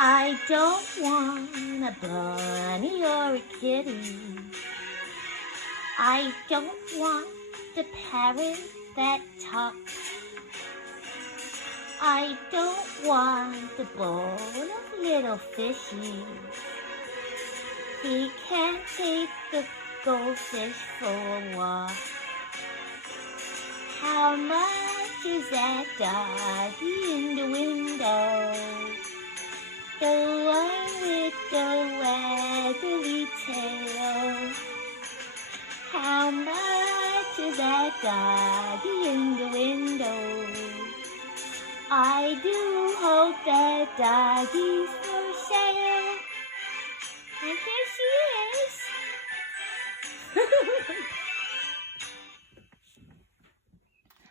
I don't want a bunny or a kitty. I don't want the parrot that talks. I don't want the bowl of little fishies. He can't take the goldfish for a walk. How much is that doggy in the window? The one with the waggly tail. How much is that doggy in the window? I do hope that doggy's for sale. And here she is.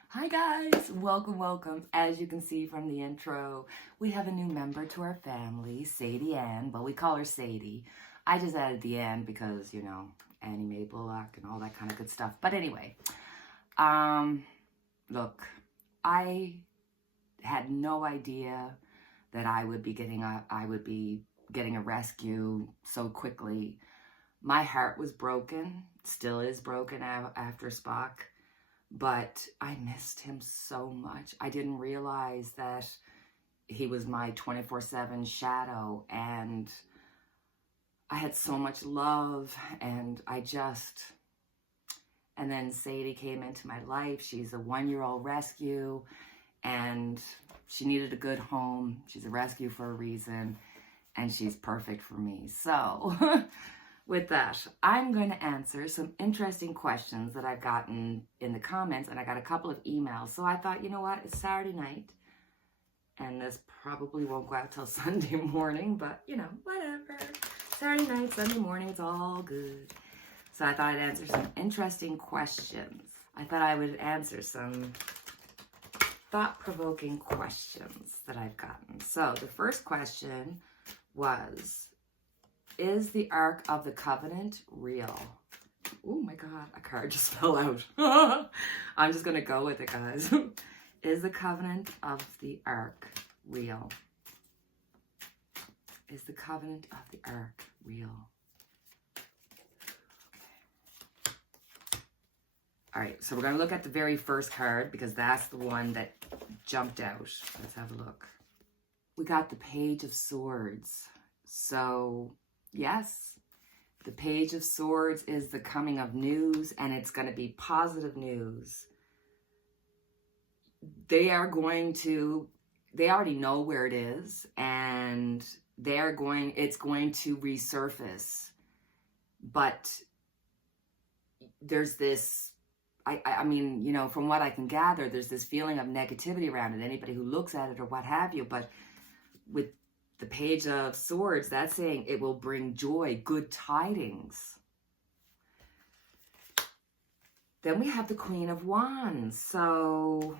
Hi guys, welcome. As you can see from the intro, we have a new member to our family, Sadie Ann. Well, we call her Sadie. I just added the Ann because, you know, Annie Mae Bullock and all that kind of good stuff. But anyway, look, I had no idea that I would be getting a rescue so quickly. My heart was broken, still is broken after Spock. But I missed him so much. I didn't realize that he was my 24/7 shadow, and I had so much love, and then Sadie came into my life. She's a 1-year-old rescue, and she needed a good home. She's a rescue for a reason, and she's perfect for me. So with that, I'm going to answer some interesting questions that I've gotten in the comments, and I got a couple of emails. So I thought, you know what, it's Saturday night, and this probably won't go out till Sunday morning, but you know, whatever. Saturday night, Sunday morning, it's all good. So I thought I'd answer some interesting questions. I thought I would answer some thought-provoking questions that I've gotten. So the first question was, is the Ark of the Covenant real? Oh my God, a card just fell out. I'm just going to go with it, guys. Is the Covenant of the Ark real? Is the Covenant of the Ark real? Okay. All right, so we're going to look at the very first card because that's the one that jumped out. Let's have a look. We got the Page of Swords. So yes, the Page of Swords is the coming of news, and it's going to be positive news. They already know where it is, and it's going to resurface. But there's this, I mean, you know, from what I can gather, there's this feeling of negativity around it, anybody who looks at it or what have you. But with the Page of Swords, that's saying it will bring joy, good tidings. Then we have the Queen of Wands. So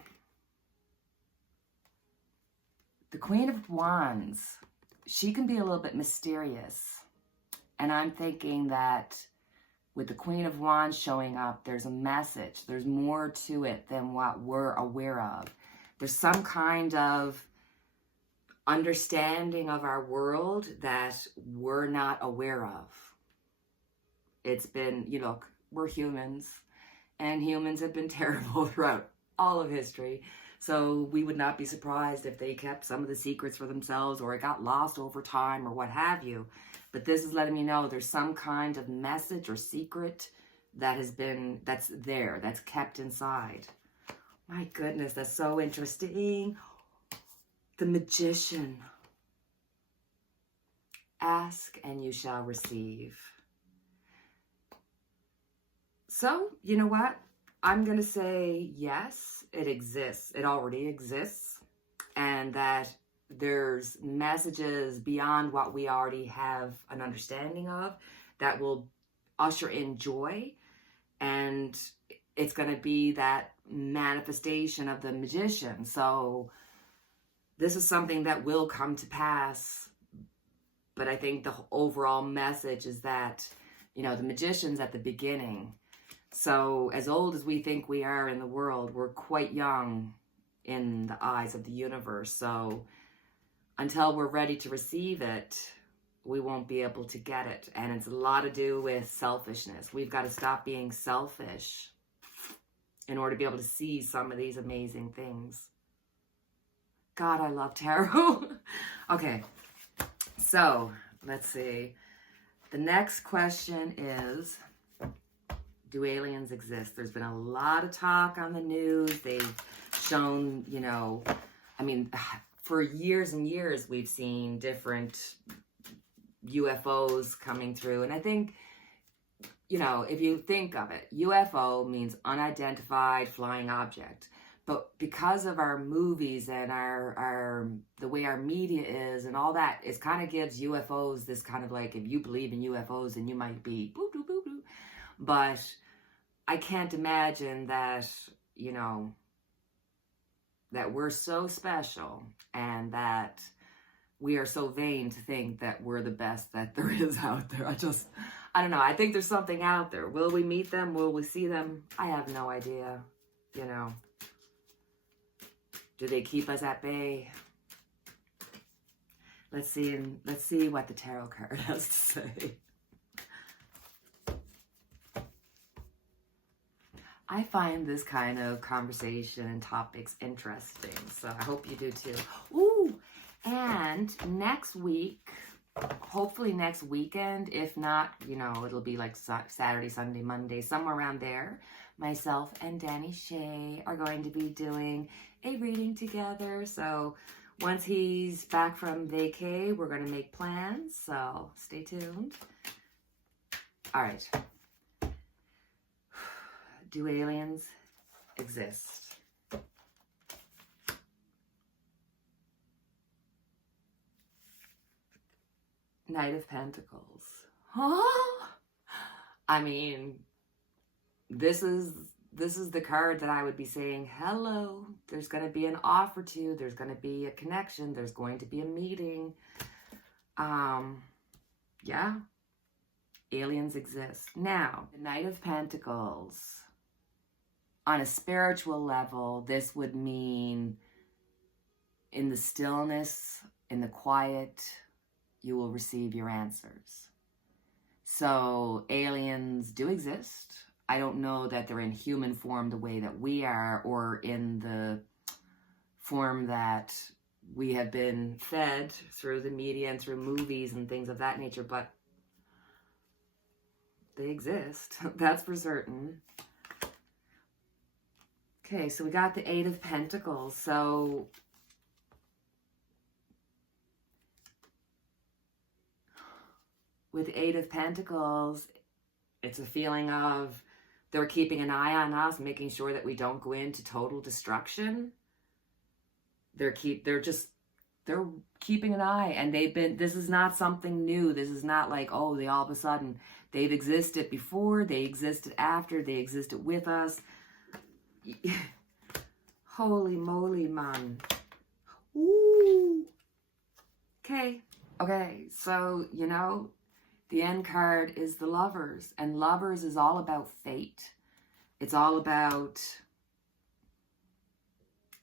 the Queen of Wands, she can be a little bit mysterious. And I'm thinking that with the Queen of Wands showing up, there's a message. There's more to it than what we're aware of. There's some kind of understanding of our world that we're not aware of. It's been, you know, we're humans, and humans have been terrible throughout all of history. So we would not be surprised if they kept some of the secrets for themselves, or it got lost over time, or what have you. But this is letting me know there's some kind of message or secret that's there, that's kept inside. My goodness, that's so interesting. The Magician. Ask and you shall receive. So, you know what? I'm going to say yes, it exists. It already exists. And that there's messages beyond what we already have an understanding of that will usher in joy. And it's going to be that manifestation of the Magician. So this is something that will come to pass, but I think the overall message is that, you know, the Magician's at the beginning. So as old as we think we are in the world, we're quite young in the eyes of the universe. So until we're ready to receive it, we won't be able to get it. And it's a lot to do with selfishness. We've got to stop being selfish in order to be able to see some of these amazing things. God, I love tarot. Okay, so let's see. The next question is, do aliens exist? There's been a lot of talk on the news. They've shown, you know, I mean, for years and years, we've seen different UFOs coming through. And I think, you know, if you think of it, UFO means unidentified flying object. But because of our movies and our the way our media is and all that, it kind of gives UFOs this kind of like, if you believe in UFOs, then you might be boo, boo, boo, boo. But I can't imagine that, you know, that we're so special and that we are so vain to think that we're the best that there is out there. I don't know. I think there's something out there. Will we meet them? Will we see them? I have no idea, you know. Do they keep us at bay? Let's see what the tarot card has to say. I find this kind of conversation and topics interesting, so I hope you do too. Ooh, and next week, hopefully next weekend, if not, you know, it'll be like Saturday, Sunday, Monday, somewhere around there, myself and Danny Shea are going to be doing a reading together. So once he's back from vacay, we're going to make plans, so stay tuned. All right. Do aliens exist? Knight of Pentacles. Huh? I mean, this is the card that I would be saying, hello, there's going to be an offer to you, there's going to be a connection, there's going to be a meeting. Yeah, aliens exist. Now, the Knight of Pentacles, on a spiritual level, this would mean in the stillness, in the quiet, you will receive your answers. So aliens do exist. I don't know that they're in human form the way that we are, or in the form that we have been fed through the media and through movies and things of that nature, but they exist. That's for certain. Okay, so we got the Eight of Pentacles. So with the Eight of Pentacles, it's a feeling of they're keeping an eye on us, making sure that we don't go into total destruction. They're keeping an eye, and this is not something new. This is not like, oh, they all of a sudden, they've existed before, they existed after, they existed with us. Holy moly, man. Ooh. Okay, so, you know, the end card is the Lovers, and Lovers is all about fate. It's all about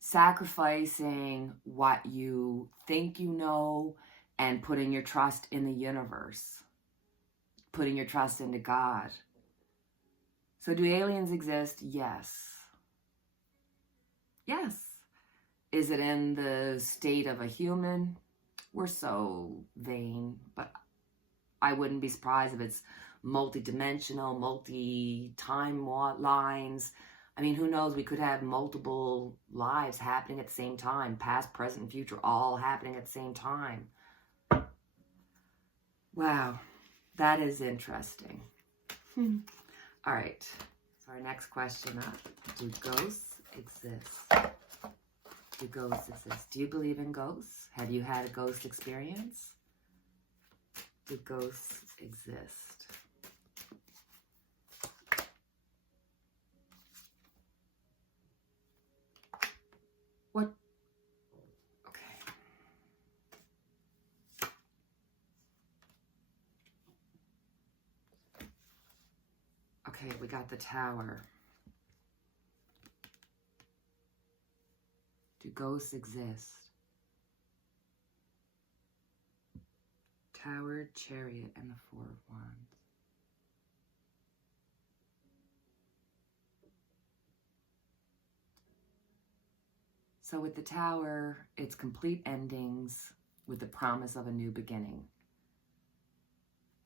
sacrificing what you think you know and putting your trust in the universe, putting your trust into God. So do aliens exist? Yes. Yes. Is it in the state of a human? We're so vain, but I wouldn't be surprised if it's multi-dimensional, multi-time lines. I mean, who knows? We could have multiple lives happening at the same time, past, present, and future, all happening at the same time. Wow, that is interesting. All right, so our next question up, do ghosts exist? Do ghosts exist? Do you believe in ghosts? Have you had a ghost experience? Do ghosts exist? What? Okay. Okay, we got the Tower. Do ghosts exist? Tower, Chariot, and the Four of Wands. So with the Tower, it's complete endings with the promise of a new beginning.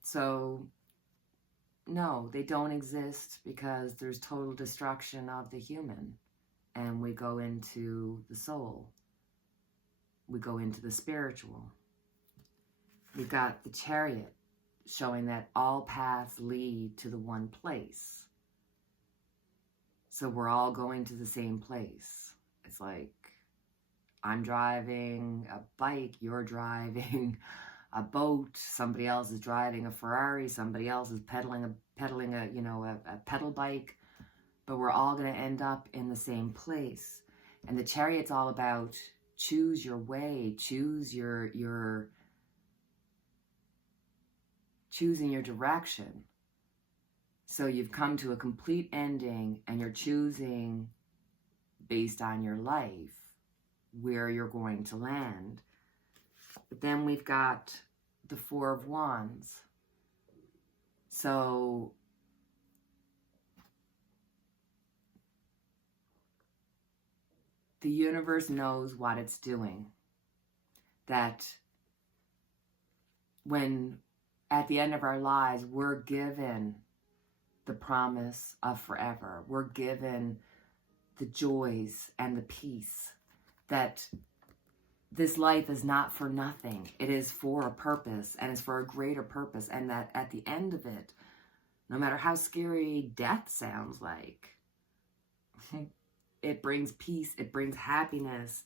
So no, they don't exist because there's total destruction of the human. And we go into the soul. We go into the spiritual. We've got the Chariot showing that all paths lead to the one place. So we're all going to the same place. It's like I'm driving a bike, you're driving a boat, somebody else is driving a Ferrari, somebody else is pedaling a pedal bike, but we're all going to end up in the same place. And the Chariot's all about choose your way, choosing your direction. So you've come to a complete ending and you're choosing based on your life where you're going to land. But then we've got the Four of Wands. So the universe knows what it's doing. That when at the end of our lives, we're given the promise of forever. We're given the joys and the peace that this life is not for nothing. It is for a purpose, and it's for a greater purpose. And that at the end of it, no matter how scary death sounds like, it brings peace, it brings happiness,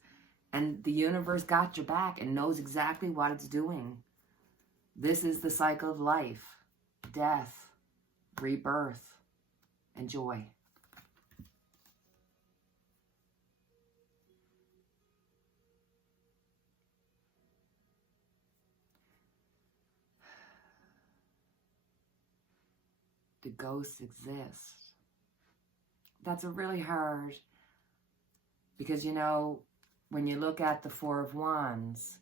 and the universe got your back and knows exactly what it's doing. This is the cycle of life, death, rebirth, and joy. Do ghosts exist? That's a really hard, because when you look at the Four of Wands,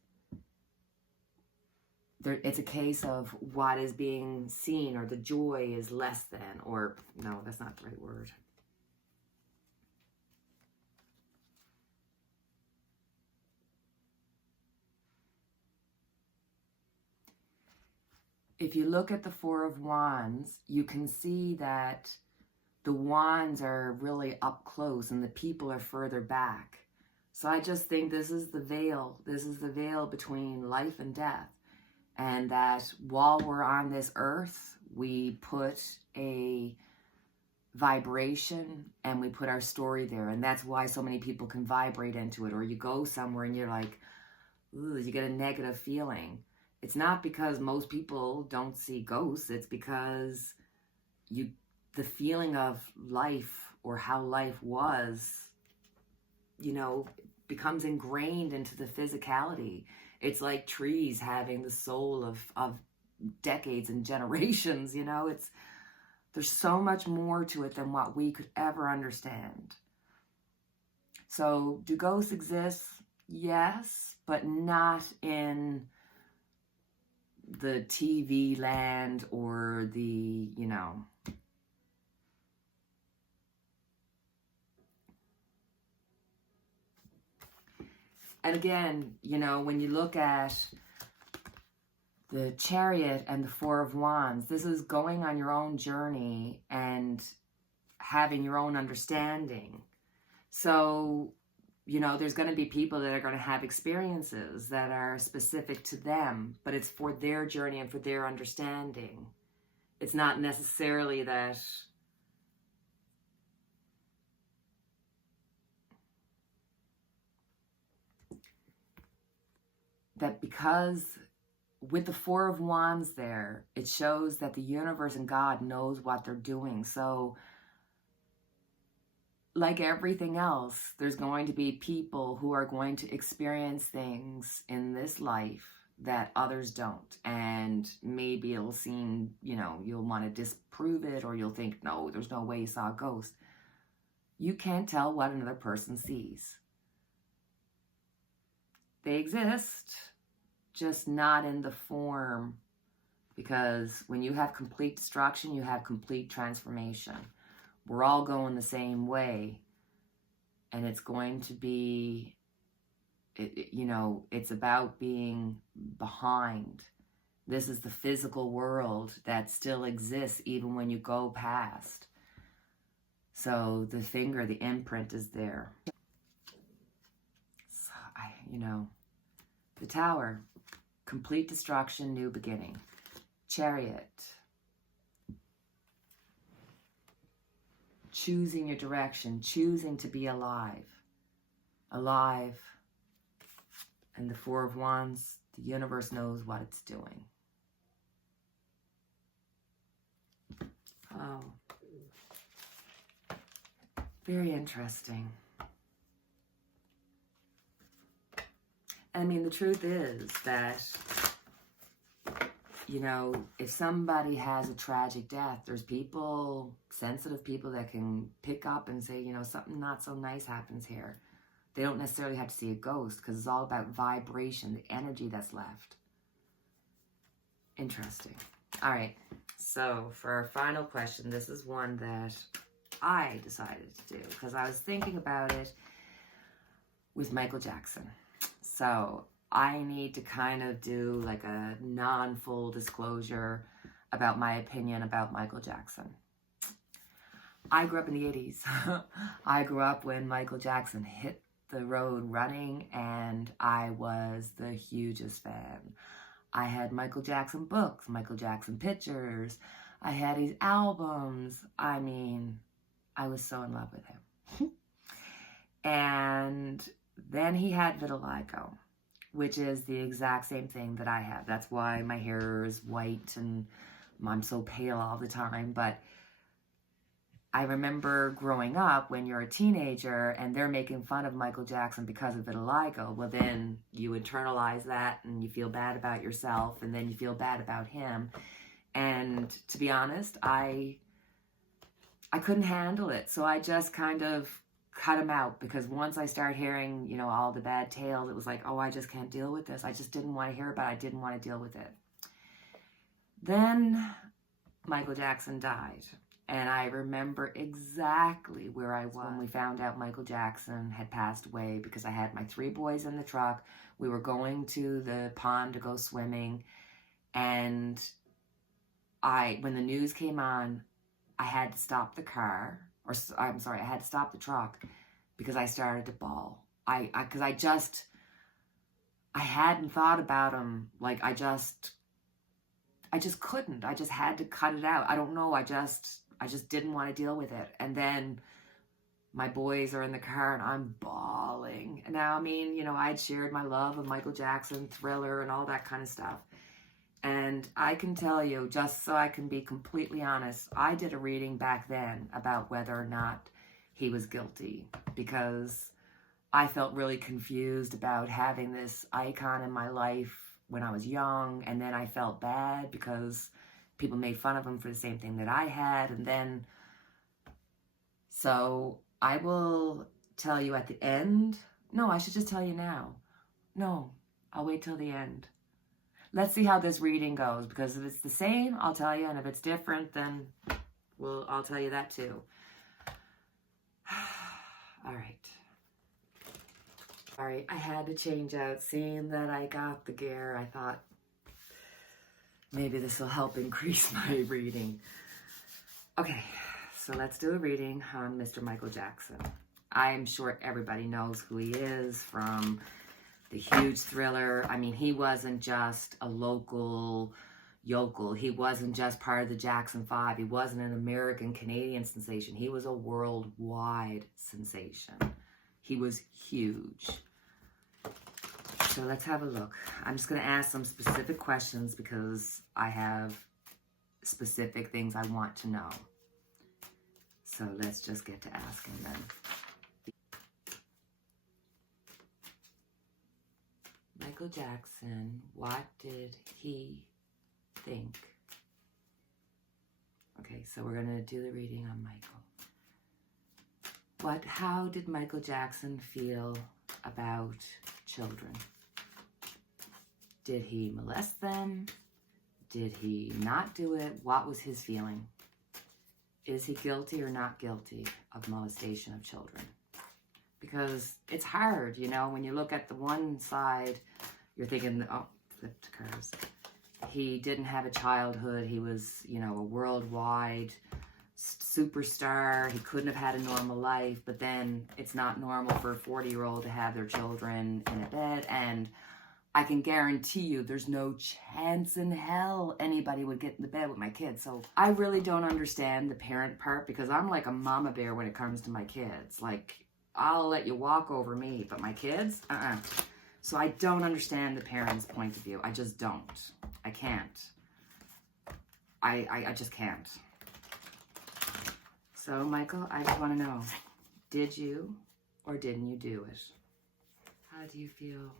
it's a case of what is being seen, or the joy is less than, or no, that's not the right word. If you look at the Four of Wands, you can see that the wands are really up close and the people are further back. So I just think this is the veil. This is the veil between life and death. And that while we're on this earth, we put a vibration and we put our story there. And that's why so many people can vibrate into it. Or you go somewhere and you're like, ooh, you get a negative feeling. It's not because most people don't see ghosts. It's because the feeling of life, or how life was, becomes ingrained into the physicality. It's like trees having the soul of decades and generations, there's so much more to it than what we could ever understand. So do ghosts exist? Yes, but not in the TV land or the, And again, when you look at the Chariot and the Four of Wands, this is going on your own journey and having your own understanding. So, there's going to be people that are going to have experiences that are specific to them, but it's for their journey and for their understanding. It's not necessarily that because with the Four of Wands there, it shows that the universe and God knows what they're doing. So like everything else, there's going to be people who are going to experience things in this life that others don't. And maybe it'll seem, you'll want to disprove it, or you'll think, no, there's no way you saw a ghost. You can't tell what another person sees. They exist. just not in the form, because when you have complete destruction, you have complete transformation. We're all going the same way, and it's going to be, it's about being behind. This is the physical world that still exists even when you go past. So the finger, the imprint is there. So the Tower, complete destruction, new beginning. Chariot, choosing your direction, choosing to be alive. Alive. And the Four of Wands, the universe knows what it's doing. Oh. Very interesting. I mean, the truth is that, if somebody has a tragic death, there's people, sensitive people, that can pick up and say, something not so nice happens here. They don't necessarily have to see a ghost, because it's all about vibration, the energy that's left. Interesting. All right. So for our final question, this is one that I decided to do because I was thinking about it with Michael Jackson. So I need to kind of do like a non-full disclosure about my opinion about Michael Jackson. I grew up in the 80s. I grew up when Michael Jackson hit the road running, and I was the hugest fan. I had Michael Jackson books, Michael Jackson pictures. I had his albums. I mean, I was so in love with him. And then he had vitiligo, which is the exact same thing that I have. That's why my hair is white and I'm so pale all the time. But I remember growing up, when you're a teenager and they're making fun of Michael Jackson because of vitiligo, well, then you internalize that and you feel bad about yourself, and then you feel bad about him. And to be honest, I couldn't handle it. So I just kind of cut him out, because once I started hearing, all the bad tales, it was like, oh, I just can't deal with this. I just didn't want to hear about it. I didn't want to deal with it. Then Michael Jackson died. And I remember exactly where I was when we found out Michael Jackson had passed away, because I had my 3 boys in the truck. We were going to the pond to go swimming. And when the news came on, I had to stop the car, I had to stop the truck, because I started to bawl. Because I hadn't thought about him. Like, I just couldn't. I just had to cut it out. I don't know. I just didn't want to deal with it. And then my boys are in the car and I'm bawling. And now, I mean, I'd shared my love of Michael Jackson, Thriller, and all that kind of stuff. And I can tell you, just so I can be completely honest, I did a reading back then about whether or not he was guilty, because I felt really confused about having this icon in my life when I was young, and then I felt bad because people made fun of him for the same thing that I had. And then, so I will tell you at the end. No, I should just tell you now. No, I'll wait till the end. Let's see how this reading goes, because if it's the same, I'll tell you, and if it's different, then I'll tell you that too. All right, I had to change out. Seeing that I got the gear, I thought maybe this will help increase my reading. Okay, so let's do a reading on Mr. Michael Jackson. I'm sure everybody knows who he is from the huge Thriller. I mean, he wasn't just a local yokel. He wasn't just part of the Jackson 5. He wasn't an American-Canadian sensation. He was a worldwide sensation. He was huge. So let's have a look. I'm just going to ask some specific questions because I have specific things I want to know. So let's just get to asking then. Michael Jackson, what did he think? Okay, so we're going to do the reading on Michael. How did Michael Jackson feel about children? Did he molest them? Did he not do it? What was his feeling? Is he guilty or not guilty of molestation of children? Because it's hard, you know, when you look at the one side, you're thinking, oh, flipped cars. He didn't have a childhood. He was, you know, a worldwide superstar. He couldn't have had a normal life. But then it's not normal for a 40-year-old to have their children in a bed. And I can guarantee you there's no chance in hell anybody would get in the bed with my kids. So I really don't understand the parent part, because I'm like a mama bear when it comes to my kids. Like, I'll let you walk over me, but my kids, So I don't understand the parents' point of view. I just don't. I can't. I just can't. So, Michael, I just want to know, did you or didn't you do it? How do you feel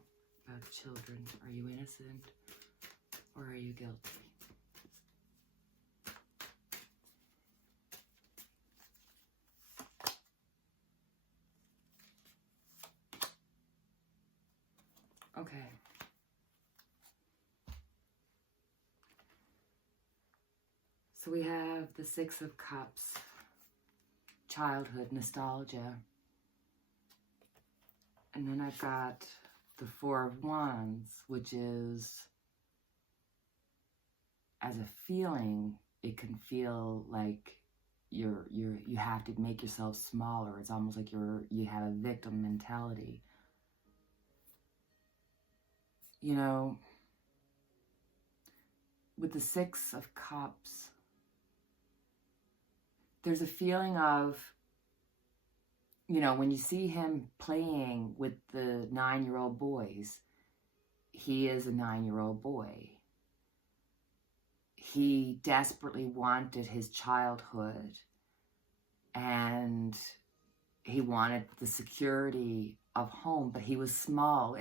about the children? Are you innocent or are you guilty? Okay. So we have the Six of Cups, childhood, nostalgia. And then I've got the Four of Wands, which is, as a feeling, it can feel like you have to make yourself smaller. It's almost like you have a victim mentality. You know, with the Six of Cups, there's a feeling of, you know, when you see him playing with the 9-year-old boys, he is a 9-year-old boy. He desperately wanted his childhood, and he wanted the security of home, but he was small.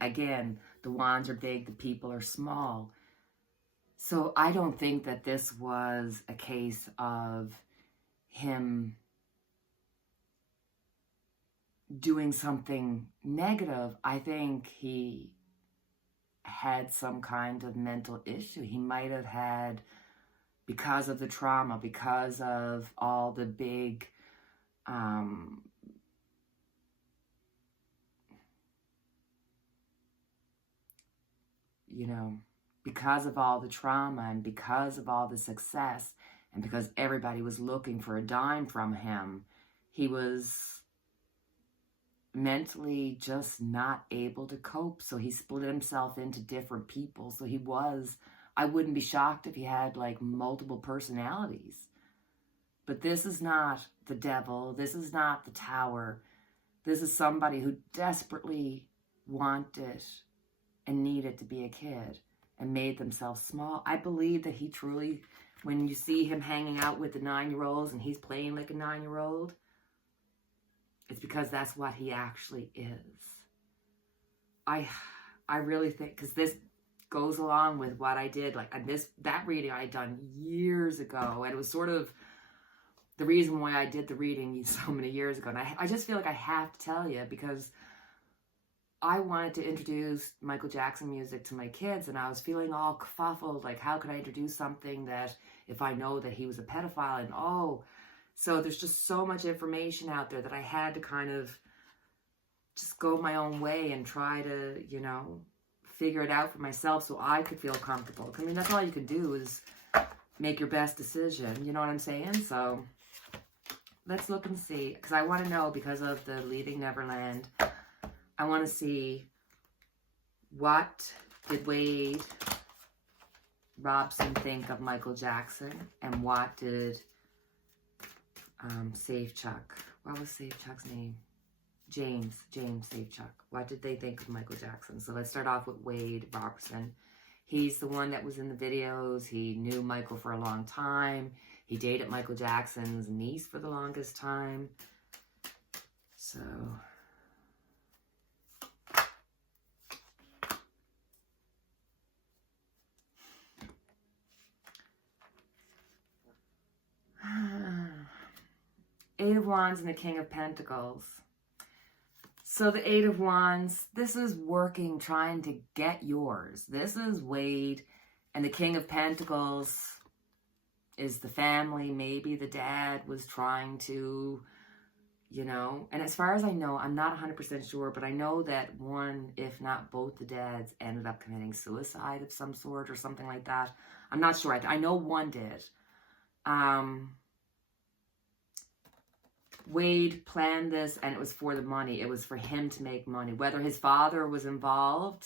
Again, the wands are big, the people are small. So I don't think that this was a case of him doing something negative. I think he had some kind of mental issue. He might have had, because of the trauma, because of all the big you know, because of all the trauma and because of all the success and because everybody was looking for a dime from him, he was mentally just not able to cope. So he split himself into different people. So he was, I wouldn't be shocked if he had like multiple personalities. But this is not the devil. This is not the tower. This is somebody who desperately wanted and needed to be a kid and made themselves small. I believe that he truly, when you see him hanging out with the 9-year-olds and he's playing like a 9-year-old, it's because that's what he actually is. I really think, because this goes along with what I did, like that reading I had done years ago, and it was sort of the reason why I did the reading so many years ago. And I just feel like I have to tell you, because I wanted to introduce Michael Jackson music to my kids, and I was feeling all kerfuffled, like how could I introduce something that if I know that he was a pedophile, and so there's just so much information out there that I had to kind of just go my own way and try to, you know, figure it out for myself so I could feel comfortable. I mean, that's all you can do is make your best decision, you know what I'm saying? So let's look and see, because I want to know, because of the Leaving Neverland, I want to see, what did Wade Robson think of Michael Jackson, and what did Safechuck, what was Safechuck's name? James Safechuck. What did they think of Michael Jackson? So let's start off with Wade Robson. He's the one that was in the videos. He knew Michael for a long time. He dated Michael Jackson's niece for the longest time. So Eight of Wands and the King of Pentacles. So the Eight of Wands, this is working, trying to get yours. This is Wade. And the King of Pentacles is the family. Maybe the dad was trying to, you know. And as far as I know, I'm not 100% sure, but I know that one, if not both the dads, ended up committing suicide of some sort or something like that. I'm not sure. I know one did. Wade planned this, and it was for the money. It was for him to make money. Whether his father was involved,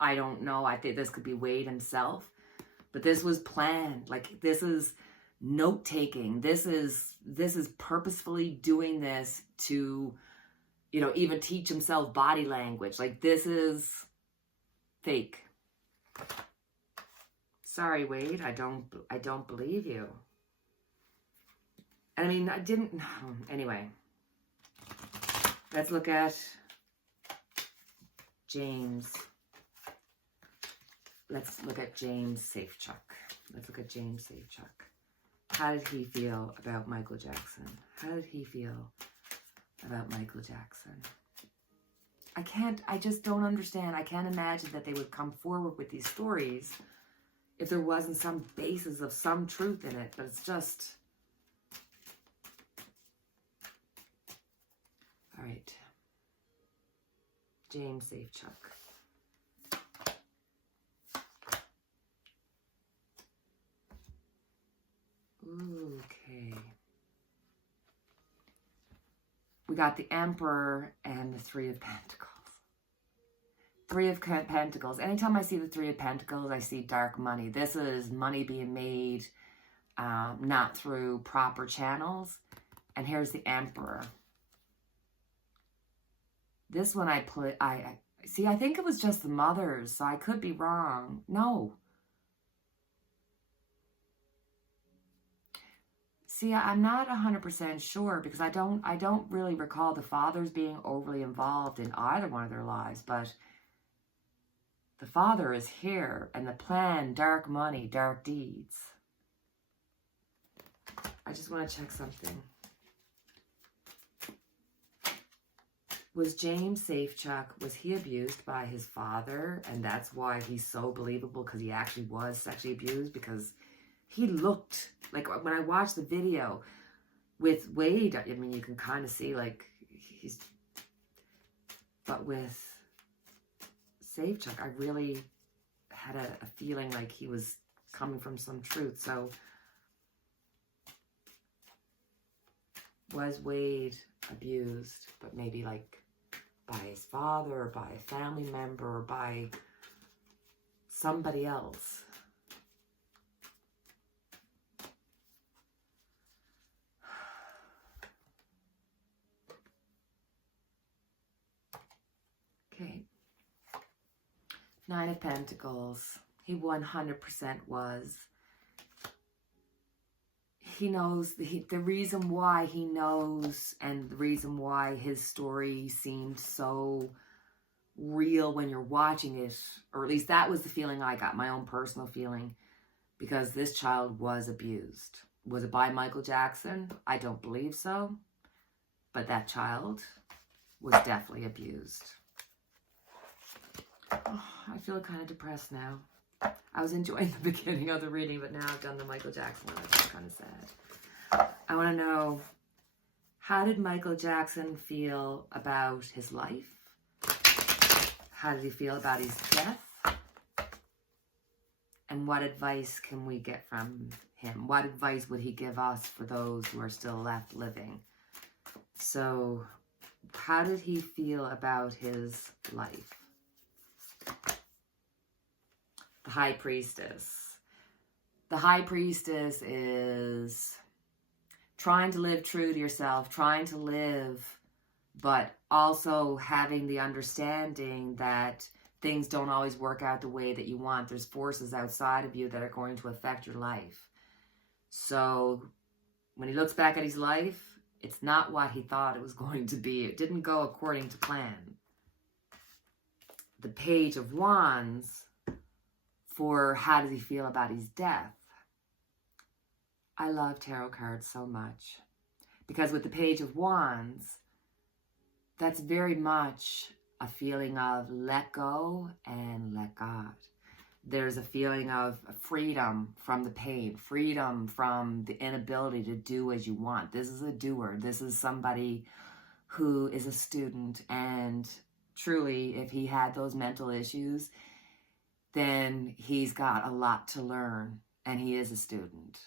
I don't know. I think this could be Wade himself. But this was planned. Like, this is note-taking. This is purposefully doing this to, you know, even teach himself body language. Like, this is fake. Sorry, Wade. I don't believe you. I mean, I didn't... Anyway. Let's look at James. Let's look at James Safechuck. Let's look at James Safechuck. How did he feel about Michael Jackson? How did he feel about Michael Jackson? I just don't understand. I can't imagine that they would come forward with these stories if there wasn't some basis of some truth in it. But it's just... All right. James Safechuck. Okay. We got the Emperor and the Three of Pentacles. Three of Pentacles. Anytime I see the Three of Pentacles, I see dark money. This is money being made not through proper channels. And here's the Emperor. This one I see, I think it was just the mothers, so I could be wrong. No. See, I'm not 100% sure because I don't really recall the fathers being overly involved in either one of their lives, but the father is here, and the plan, dark money, dark deeds. I just want to check something. Was James Safechuck, was he abused by his father? And that's why he's so believable, because he actually was sexually abused, because he looked, like when I watched the video with Wade, I mean, you can kind of see like he's, but with Safechuck, I really had a feeling like he was coming from some truth. So was Wade abused, but maybe like by his father, or by a family member, or by somebody else? Okay. Nine of Pentacles. He 100% was. He knows the reason why he knows, and the reason why his story seemed so real when you're watching it, or at least that was the feeling I got, my own personal feeling, because this child was abused. Was it by Michael Jackson? I don't believe so, but that child was definitely abused. Oh, I feel kind of depressed now. I was enjoying the beginning of the reading, but now I've done the Michael Jackson one. I feel kind of sad. I want to know, how did Michael Jackson feel about his life? How did he feel about his death? And what advice can we get from him? What advice would he give us for those who are still left living? So, how did he feel about his life? The High Priestess. The High Priestess is trying to live true to yourself, trying to live, but also having the understanding that things don't always work out the way that you want. There's forces outside of you that are going to affect your life. So when he looks back at his life, it's not what he thought it was going to be. It didn't go according to plan. The Page of Wands, for how does he feel about his death? I love tarot cards so much, because with the Page of Wands, that's very much a feeling of let go and let God. There's a feeling of freedom from the pain, freedom from the inability to do as you want. This is a doer. This is somebody who is a student, and truly, if he had those mental issues, then he's got a lot to learn, and he is a student.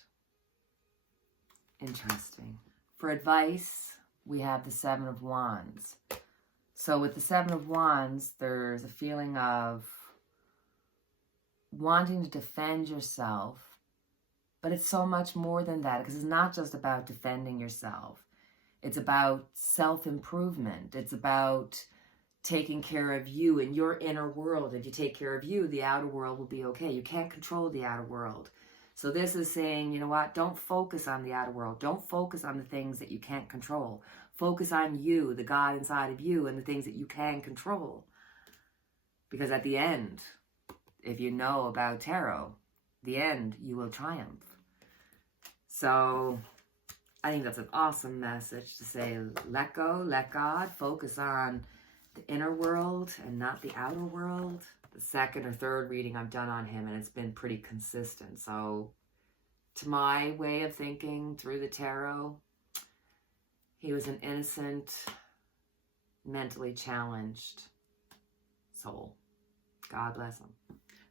Interesting. For advice, we have the Seven of Wands. So with the Seven of Wands, there's a feeling of wanting to defend yourself, but it's so much more than that, because it's not just about defending yourself. It's about self-improvement. It's about taking care of you and your inner world. If you take care of you, the outer world will be okay. You can't control the outer world. So this is saying, you know what? Don't focus on the outer world. Don't focus on the things that you can't control. Focus on you, the God inside of you, and the things that you can control. Because at the end, if you know about tarot, the end, you will triumph. So I think that's an awesome message to say, let go, let God, focus on the inner world and not the outer world. The second or third reading I've done on him, and it's been pretty consistent. So to my way of thinking through the tarot, he was an innocent, mentally challenged soul. God bless him.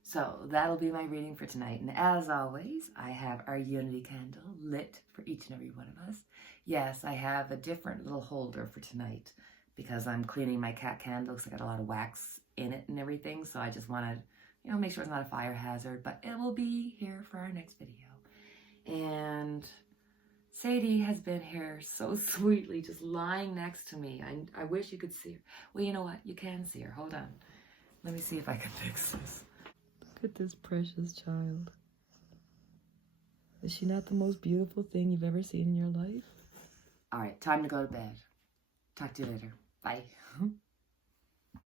So that'll be my reading for tonight. And as always, I have our unity candle lit for each and every one of us. Yes, I have a different little holder for tonight because I'm cleaning my cat candle because I got a lot of wax in it and everything. So I just want to, make sure it's not a fire hazard, but it will be here for our next video. And Sadie has been here so sweetly, just lying next to me. I wish you could see her. Well, you know what? You can see her. Hold on. Let me see if I can fix this. Look at this precious child. Is she not the most beautiful thing you've ever seen in your life? All right, time to go to bed. Talk to you later. Bye.